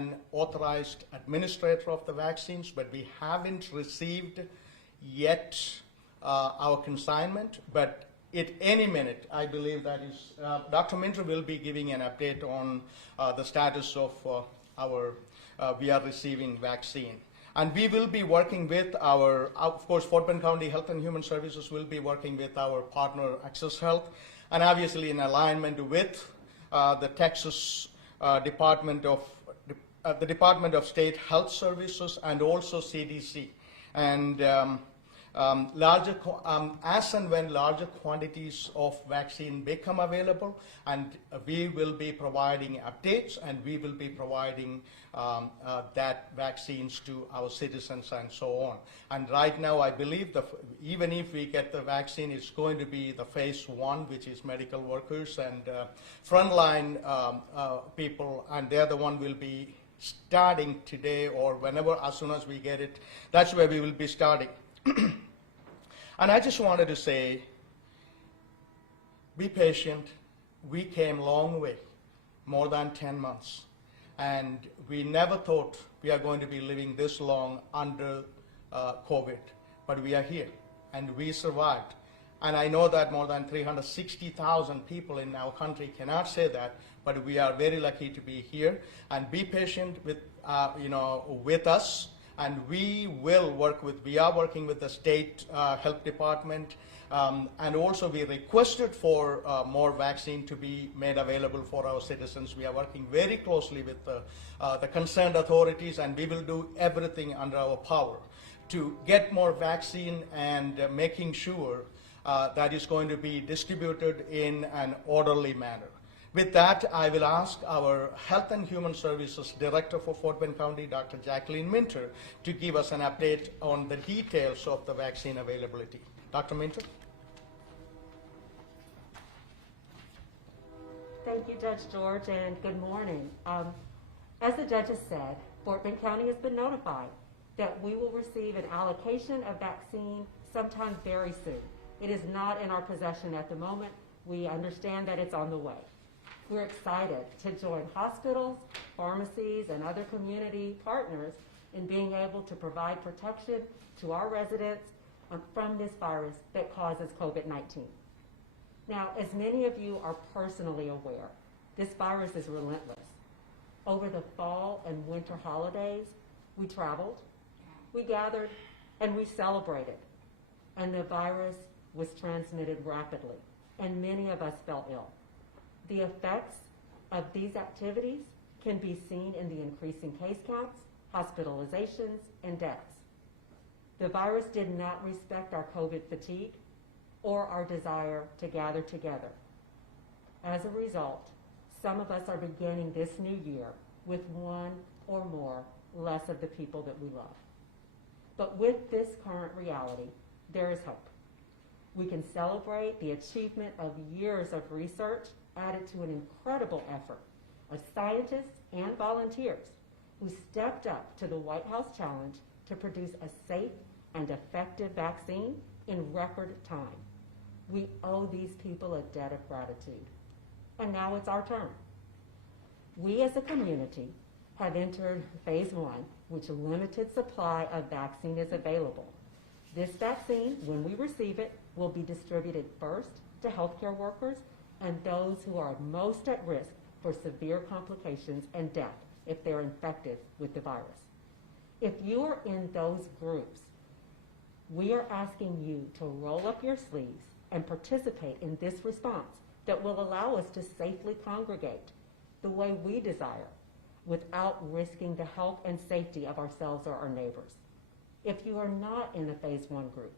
an authorized administrator of the vaccines, but we haven't received yet our consignment. But at any minute, I believe that is, Dr. Minter will be giving an update on the status of we are receiving vaccine. And we will be working with of course, Fort Bend County Health and Human Services will be working with our partner Access Health, and obviously in alignment with the Texas Department of State Health Services and also CDC. And as and when larger quantities of vaccine become available, and we will be providing updates, and we will be providing that vaccines to our citizens and so on. And right now, I believe even if we get the vaccine, it's going to be the phase 1, which is medical workers and frontline people, and they're the one will be starting today or whenever, as soon as we get it. That's where we will be starting. And I just wanted to say, be patient. We came a long way, more than 10 months. And we never thought we are going to be living this long under COVID. But we are here, and we survived. And I know that more than 360,000 people in our country cannot say that, but we are very lucky to be here. And be patient with, with us. And we are working with the state health department, and also we requested for more vaccine to be made available for our citizens. We are working very closely with the concerned authorities, and we will do everything under our power to get more vaccine and making sure that is going to be distributed in an orderly manner. With that, I will ask our Health and Human Services Director for Fort Bend County, Dr. Jacqueline Minter, to give us an update on the details of the vaccine availability. Dr. Minter? Thank you, Judge George, and good morning. As the judge has said, Fort Bend County has been notified that we will receive an allocation of vaccine sometime very soon. It is not in our possession at the moment. We understand that it's on the way. We're excited to join hospitals, pharmacies, and other community partners in being able to provide protection to our residents from this virus that causes COVID-19. Now, as many of you are personally aware, this virus is relentless. Over the fall and winter holidays, we traveled, we gathered, and we celebrated. And the virus was transmitted rapidly, and many of us fell ill. The effects of these activities can be seen in the increasing case counts, hospitalizations, and deaths. The virus did not respect our COVID fatigue or our desire to gather together. As a result, some of us are beginning this new year with one or more less of the people that we love. But with this current reality, there is hope. We can celebrate the achievement of years of research added to an incredible effort of scientists and volunteers who stepped up to the White House challenge to produce a safe and effective vaccine in record time. We owe these people a debt of gratitude. And now it's our turn. We as a community have entered phase 1, which a limited supply of vaccine is available. This vaccine, when we receive it, will be distributed first to healthcare workers and those who are most at risk for severe complications and death if they're infected with the virus. If you are in those groups, we are asking you to roll up your sleeves and participate in this response that will allow us to safely congregate the way we desire without risking the health and safety of ourselves or our neighbors. If you are not in the phase 1 group,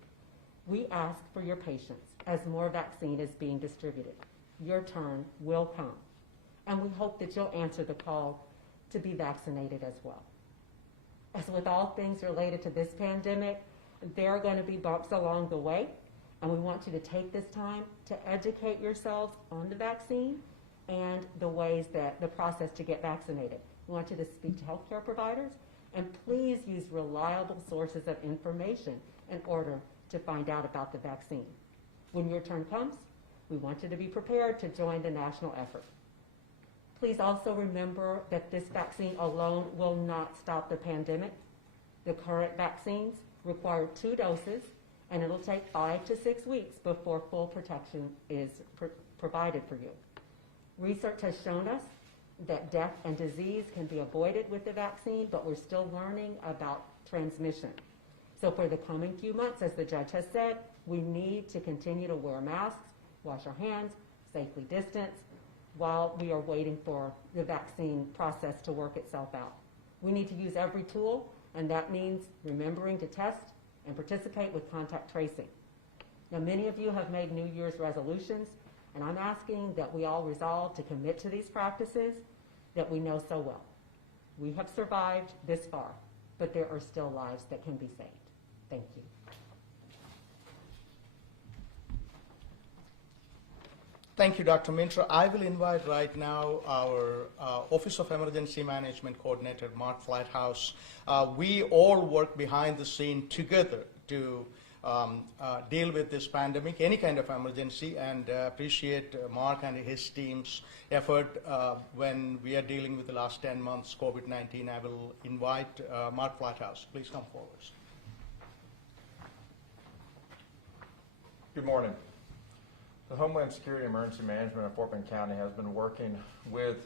we ask for your patience as more vaccine is being distributed. Your turn will come, and we hope that you'll answer the call to be vaccinated as well. As with all things related to this pandemic, there are going to be bumps along the way, and we want you to take this time to educate yourselves on the vaccine and the ways that the process to get vaccinated. We want you to speak to healthcare providers, and please use reliable sources of information in order to find out about the vaccine. When your turn comes, we want you to be prepared to join the national effort. Please also remember that this vaccine alone will not stop the pandemic. The current vaccines require 2 doses, and it'll take 5 to 6 weeks before full protection is provided for you. Research has shown us that death and disease can be avoided with the vaccine, but we're still learning about transmission. So for the coming few months, as the judge has said, we need to continue to wear masks, wash our hands, safely distance, while we are waiting for the vaccine process to work itself out. We need to use every tool, and that means remembering to test and participate with contact tracing. Now, many of you have made New Year's resolutions, and I'm asking that we all resolve to commit to these practices that we know so well. We have survived this far, but there are still lives that can be saved. Thank you. Thank you, Dr. Minter. I will invite right now our Office of Emergency Management Coordinator, Mark Flighthouse. We all work behind the scene together to deal with this pandemic, any kind of emergency, and appreciate Mark and his team's effort when we are dealing with the last 10 months COVID-19. I will invite Mark Flighthouse. Please come forward. Good morning. The Homeland Security Emergency Management of Fort Bend County has been working with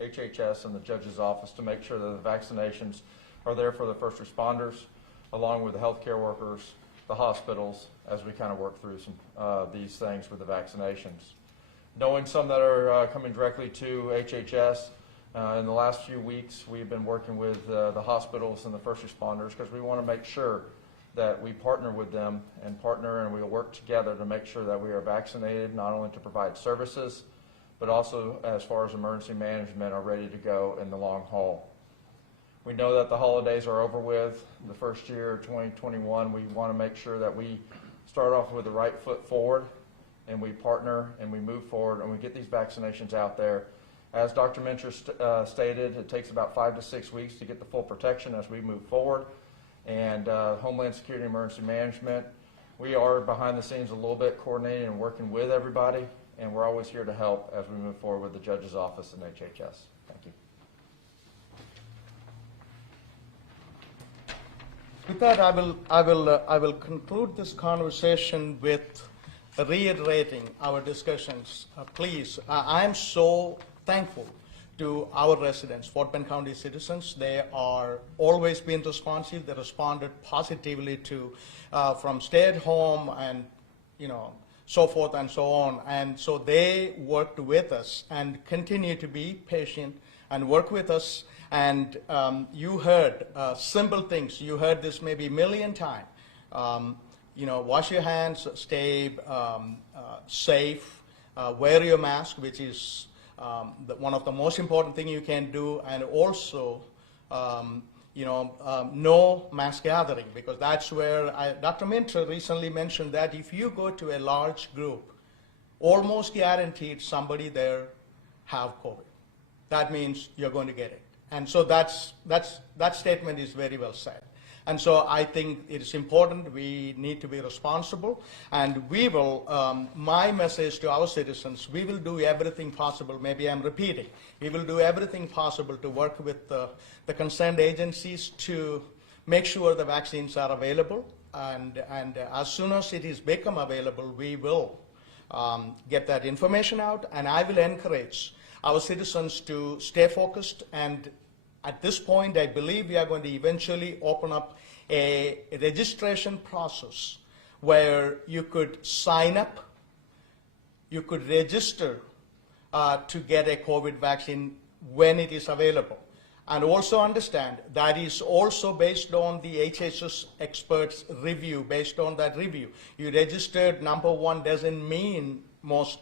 HHS and the Judge's Office to make sure that the vaccinations are there for the first responders, along with the healthcare workers, the hospitals, as we kind of work through some these things with the vaccinations. Knowing some that are coming directly to HHS, in the last few weeks we've been working with the hospitals and the first responders because we want to make sure that we partner with them and we work together to make sure that we are vaccinated, not only to provide services, but also as far as emergency management are ready to go in the long haul. We know that the holidays are over with. The first year of 2021, we want to make sure that we start off with the right foot forward and we partner and we move forward and we get these vaccinations out there. As Dr. Minter stated, it takes about 5 to 6 weeks to get the full protection as we move forward. And Homeland Security Emergency Management, we are behind the scenes a little bit coordinating and working with everybody, and we're always here to help as we move forward with the Judge's Office and HHS. Thank you. With that, I will conclude this conversation with reiterating our discussions. Please, I am so thankful to our residents, Fort Bend County citizens. They are always been responsive. They responded positively to from stay at home and so forth and so on. And so they worked with us and continue to be patient and work with us. And you heard simple things. You heard this maybe a million times. Wash your hands, stay safe, wear your mask, which is one of the most important things you can do, and also, no mass gathering, because that's where Dr. Minter recently mentioned that if you go to a large group, almost guaranteed somebody there have COVID. That means you're going to get it. And so that statement is very well said. And so I think it is important. We need to be responsible, and we will, my message to our citizens, we will do everything possible. Maybe I'm repeating. We will do everything possible to work with the concerned agencies to make sure the vaccines are available, and as soon as it is become available, we will get that information out, and I will encourage our citizens to stay focused. And at this point, I believe we are going to eventually open up a registration process where you could sign up, you could register to get a COVID vaccine when it is available. And also understand that is also based on the HHS experts' review. Based on that review, you registered number one doesn't mean most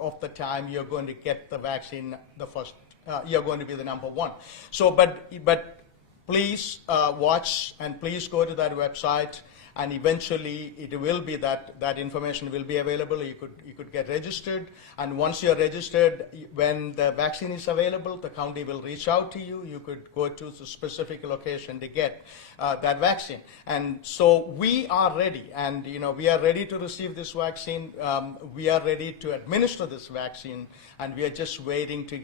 of the time you're going to get the vaccine the first. You're going to be the number one. So, but please watch and please go to that website and eventually it will be that information will be available. You could get registered, and once you're registered, when the vaccine is available, the county will reach out to you. You could go to the specific location to get that vaccine. And so we are ready, and we are ready to receive this vaccine. We are ready to administer this vaccine, and we are just waiting to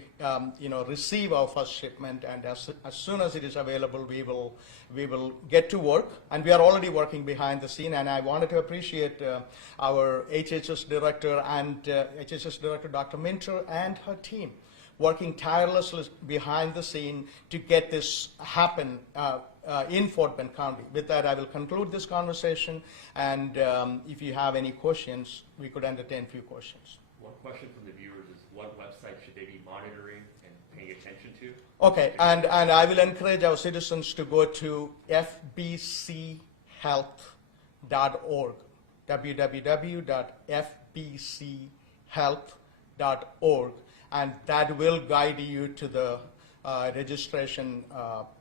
receive our first shipment. And as soon as it is available, we will get to work, and we are already working behind the scene. And I wanted to appreciate our HHS director and HHS director Dr. Minter and her team working tirelessly behind the scene to get this happen in Fort Bend County. With that, I will conclude this conversation, and if you have any questions, we could entertain a few questions. One question from the viewers is, what website should they be monitoring and paying attention to? Okay, and I will encourage our citizens to go to fbchealth.org, www.fbchealth.org, and that will guide you to the registration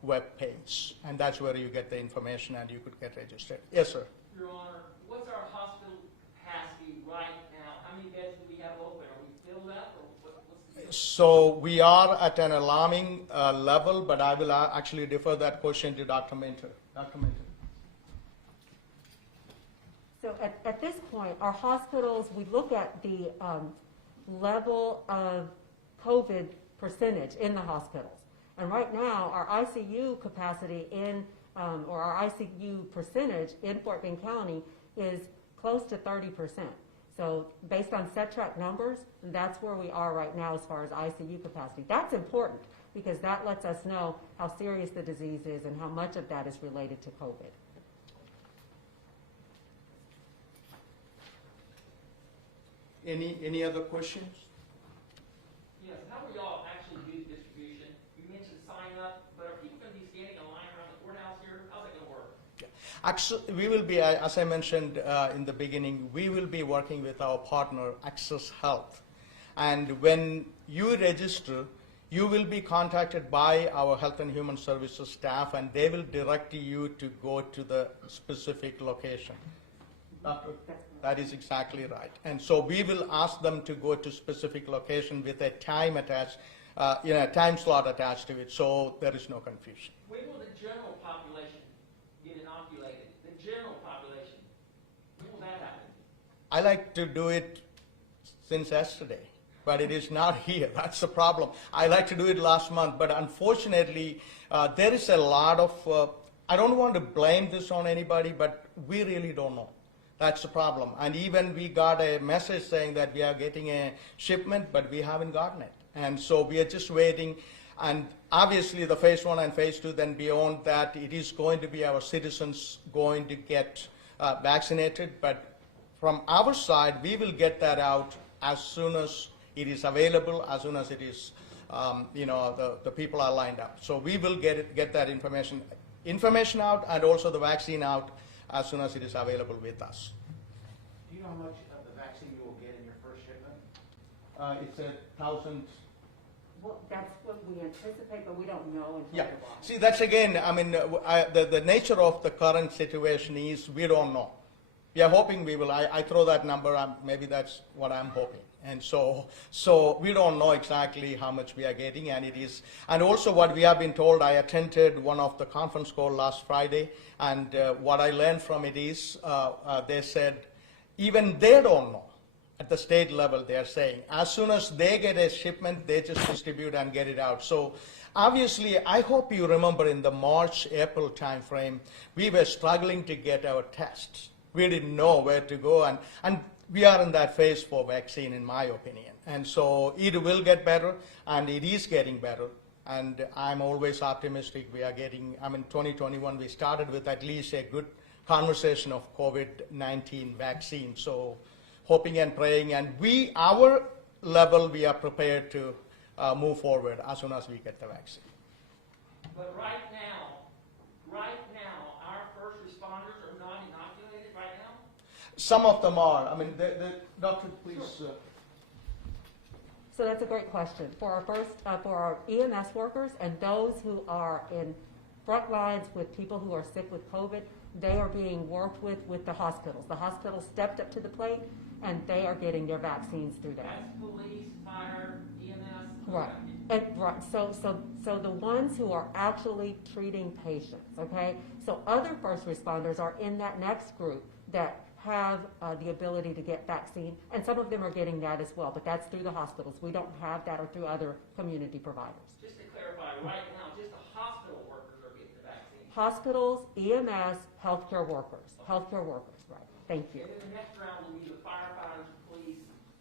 web page, and that's where you get the information and you could get registered. Yes, sir. Your Honor, what's our hospital capacity right now? How many beds do we have open? Are we filled up, or what's the deal? So we are at an alarming level, but I will actually defer that question to Dr. Minter. Dr. Minter. So at this point, our hospitals, we look at the level of COVID percentage in the hospitals. And right now, our ICU capacity or our ICU percentage in Fort Bend County is close to 30%. So based on set-track numbers, that's where we are right now as far as ICU capacity. That's important because that lets us know how serious the disease is and how much of that is related to COVID. Any other questions? Yes, how will y'all actually do the distribution? You mentioned sign up, but are people going to be standing in line around the courthouse here? How's it going to work? Actually, we will be, as I mentioned in the beginning, we will be working with our partner, Access Health. And when you register, you will be contacted by our Health and Human Services staff, and they will direct you to go to the specific location. Doctor, that is exactly right. And so we will ask them to go to specific location with a time attached, time slot attached to it, so there is no confusion. When will the general population get inoculated? The general population. When will that happen? I like to do it since yesterday, but it is not here. That's the problem. I like to do it last month, but unfortunately, there is a lot of, I don't want to blame this on anybody, but we really don't know. That's the problem. And even we got a message saying that we are getting a shipment, but we haven't gotten it. And so we are just waiting. And obviously the phase 1 and phase 2, then beyond that, it is going to be our citizens going to get vaccinated. But from our side, we will get that out as soon as it is available, as soon as it is, the people are lined up. So we will get that information out, and also the vaccine out as soon as it is available with us. Do you know how much of the vaccine you will get in your first shipment? It's 1,000. Well, that's what we anticipate, but we don't know until Yeah. the launch. See, that's again, I mean, the nature of the current situation is we don't know. We are hoping we will. I throw that number, maybe that's what I'm hoping. And so we don't know exactly how much we are getting, and it is, and also what we have been told. I attended one of the conference call last Friday, and what I learned from it is they said even they don't know at the state level. They are saying as soon as they get a shipment, they just distribute and get it out. So obviously, I hope you remember in the March-April timeframe, we were struggling to get our tests. We didn't know where to go, and we are in that phase for vaccine, in my opinion. And so it will get better, and it is getting better. And I'm always optimistic. We are getting, 2021, we started with at least a good conversation of COVID-19 vaccine. So hoping and praying, and our level, we are prepared to move forward as soon as we get the vaccine. But right now, our first responders are not inoculated right now? Some of them are. Doctor, please. So that's a great question. For our EMS workers and those who are in front lines with people who are sick with COVID, they are being worked with the hospitals. The hospitals stepped up to the plate, and they are getting their vaccines through that. That's police, fire, EMS. Right. And, right. So the ones who are actually treating patients, okay? So other first responders are in that next group that have the ability to get vaccine, and some of them are getting that as well, but that's through the hospitals. We don't have that or through other community providers. Just to clarify, right now, just the hospital workers are getting the vaccine. Hospitals, EMS, healthcare workers, right. Thank you. And then the next round will be the firefighters, police.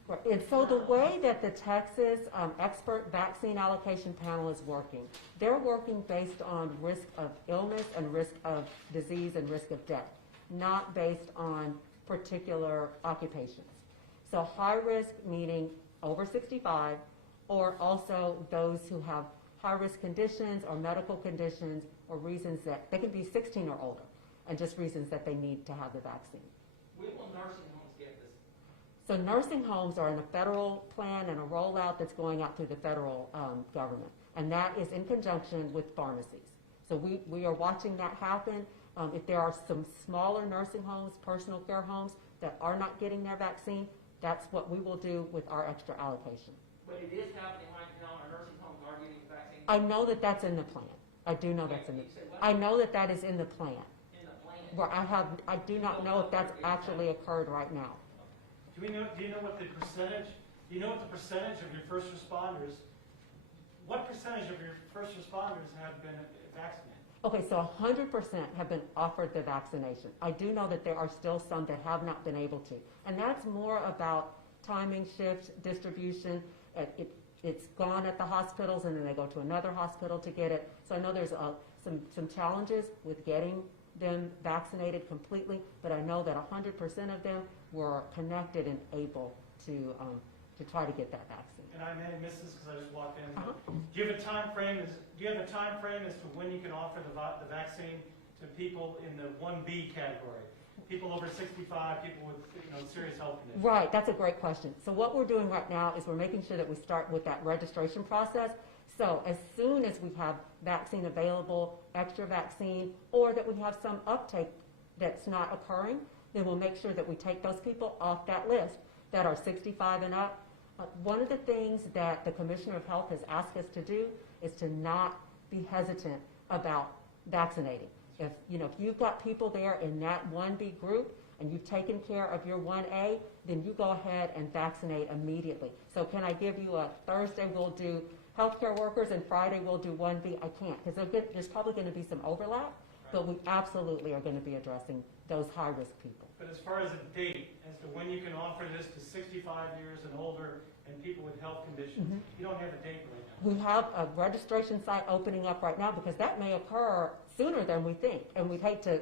Right. And so the way that the Texas Expert Vaccine Allocation Panel is working, they're working based on risk of illness and risk of disease and risk of death, not based on particular occupations. So high risk meaning over 65, or also those who have high risk conditions or medical conditions or reasons that they can be 16 or older, and just reasons that they need to have the vaccine. When will nursing homes get this? So nursing homes are in a federal plan and a rollout that's going out through the federal government, and that is in conjunction with pharmacies. So we are watching that happen. If there are some smaller nursing homes, personal care homes that are not getting their vaccine, that's what we will do with our extra allocation. But it is happening right now, our nursing homes are getting the vaccine. I know that that's in the plan. I do know that's in the. You said what? I know that that is in the plan. In the plan. Where I do not know if that's actually occurred right now. Do you know what the percentage, of your first responders, what percentage of your first responders have been vaccinated? Okay, so 100% have been offered the vaccination. I do know that there are still some that have not been able to. And that's more about timing shifts, distribution. It's gone at the hospitals, and then they go to another hospital to get it. So I know there's some challenges with getting them vaccinated completely, but I know that 100% of them were connected and able to try to get that vaccine. And I may have missed this because I just walked in. Uh-huh. Do you have a time frame? Do you have a time frame as to when you can offer the vaccine to people in the 1B category? People over 65, people with serious health conditions. Right, that's a great question. So what we're doing right now is we're making sure that we start with that registration process. So as soon as we have vaccine available, extra vaccine, or that we have some uptake that's not occurring, then we'll make sure that we take those people off that list that are 65 and up. One of the things that the Commissioner of Health has asked us to do is to not be hesitant about vaccinating. If you've got people there in that 1B group and you've taken care of your 1A, then you go ahead and vaccinate immediately. So can I give you a Thursday we'll do healthcare workers and Friday we'll do 1B? I can't, because there's probably going to be some overlap, but we absolutely are going to be addressing those high-risk people. But as far as a date, as to when you can offer this to 65 years and older and people with health conditions, you don't have a date right now. We have a registration site opening up right now because that may occur sooner than we think, and we'd hate to,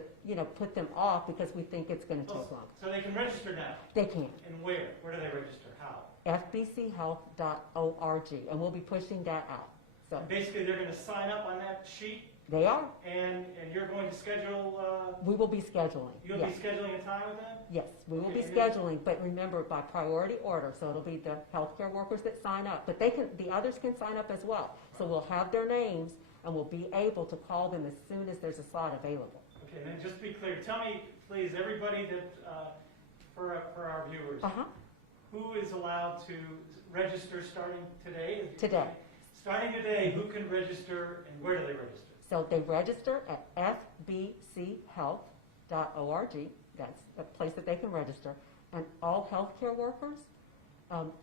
put them off because we think it's going to take long. So they can register now? They can. And where? Where do they register? How? fbchealth.org, and we'll be pushing that out. So And basically, they're going to sign up on that sheet, they are. and you're going to schedule, We will be scheduling. you'll Yes. be scheduling a time with them? Yes, we will be Okay, scheduling, but remember, by priority order, so it'll be the healthcare workers that sign up, but the others can sign up as well. So we'll have their names, and we'll be able to call them as soon as there's a slot available. Okay, and then just to be clear, tell me, please, everybody that, for our viewers, Uh-huh, who is allowed to register starting today? today. Starting today, who can register and where do they register? So they register at fbchealth.org, that's the place that they can register, and all healthcare workers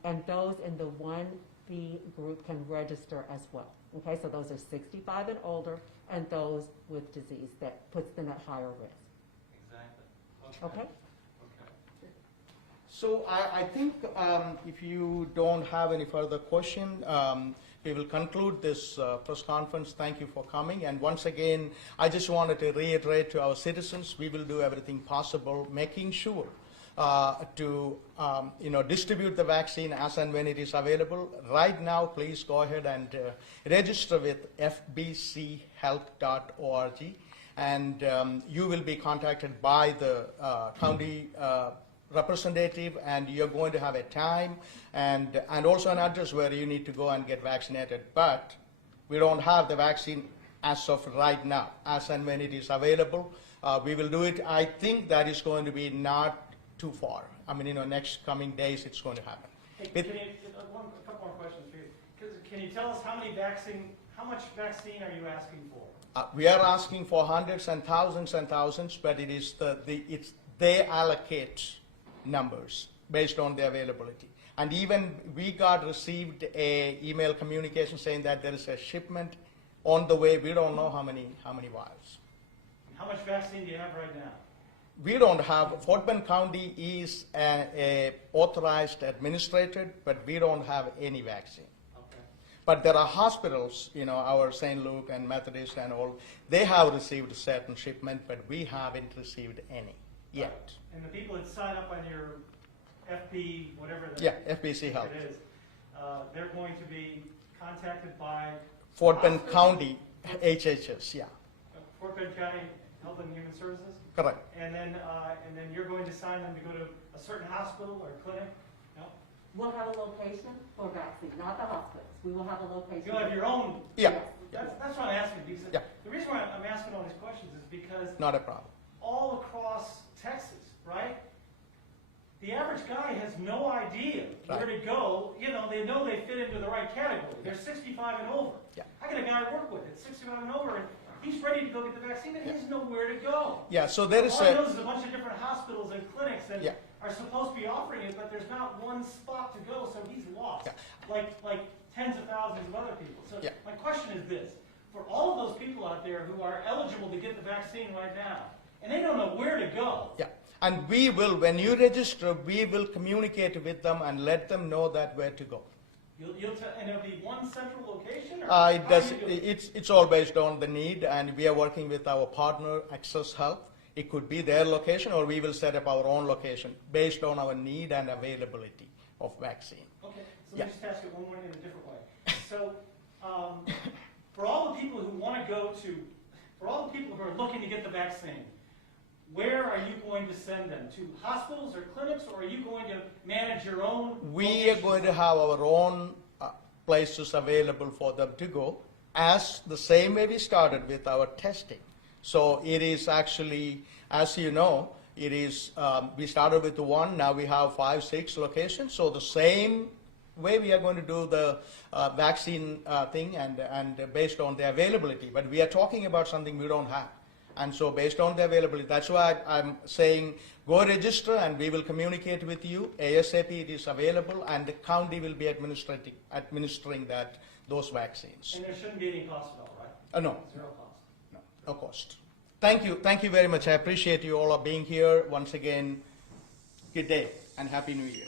and those in the 1B group can register as well. Okay, so those are 65 and older, and those with disease that puts them at higher risk. Exactly. Okay? So I think if you don't have any further question, we will conclude this press conference. Thank you for coming. And once again, I just wanted to reiterate to our citizens, we will do everything possible, making sure to distribute the vaccine as and when it is available. Right now, please go ahead and register with fbchealth.org, and you will be contacted by the county representative, and you're going to have a time and also an address where you need to go and get vaccinated. But we don't have the vaccine as of right now. As and when it is available, We will do it. I think that is going to be not too far. I mean, next coming days it's going to happen. Hey, It- a couple more questions for you. Can you tell us how much vaccine are you asking for? We are asking for hundreds and thousands, but it is they allocate numbers based on the availability. And even we received a email communication saying that there is a shipment on the way. We don't know how many vials. How much vaccine do you have right now? We don't have. Fort Bend County is a authorized administrator, but we don't have any vaccine. Okay. But there are hospitals, our St. Luke and Methodist and all, they have received a certain shipment, but we haven't received any yet. And the people that sign up on your FB, whatever FBC Health. it is, they're going to be contacted by Fort Bend hospital? County HHS, yeah, Fort Bend County Health and Human Services, correct. and then you're going to sign them to go to a certain hospital or clinic. No, We'll have a location for vaccine, not the hospitals. We will have a location. you'll have your own. Yeah, That's what I'm asking because Yeah. the reason why I'm asking all these questions is because not a problem. all across Texas, right? The average guy has no idea where to go. They know they fit into the right category. They're 65 and over. Yeah. I got a guy I work with that's 65 and over, and he's ready to go get the vaccine, but he doesn't know where to go. Yeah, so there is All he a, knows is a bunch of different hospitals and clinics that Yeah. are supposed to be offering it, but there's not one spot to go, so he's lost. Yeah. Like tens of thousands of other people. So Yeah. my question is this: for all of those people out there who are eligible to get the vaccine right now, and they don't know where to go, yeah. And we will, when you register, we will communicate with them and let them know that where to go. and it'll be one central location, or how do you do it? It's all based on the need, and we are working with our partner, Access Health. It could be their location, or we will set up our own location based on our need and availability of vaccine. Okay, so Yeah. let me just ask it one more in a different way. So, for all the people who want to for all the people who are looking to get the vaccine, where are you going to send them? To hospitals or clinics, or are you going to manage your own? We are locations? going to have our own places available for them to go, as the same way we started with our testing. So it is actually, as you know, it is, we started with one, now we have 5, 6 locations. So the same way we are going to do the vaccine thing and based on the availability. But we are talking about something we don't have. And so based on the availability, that's why I'm saying go register and we will communicate with you. ASAP it is available and the county will be administering those vaccines. And there shouldn't be any cost at all, right? No, Zero cost. no cost. Thank you very much. I appreciate you all being here. Once again, good day and Happy New Year.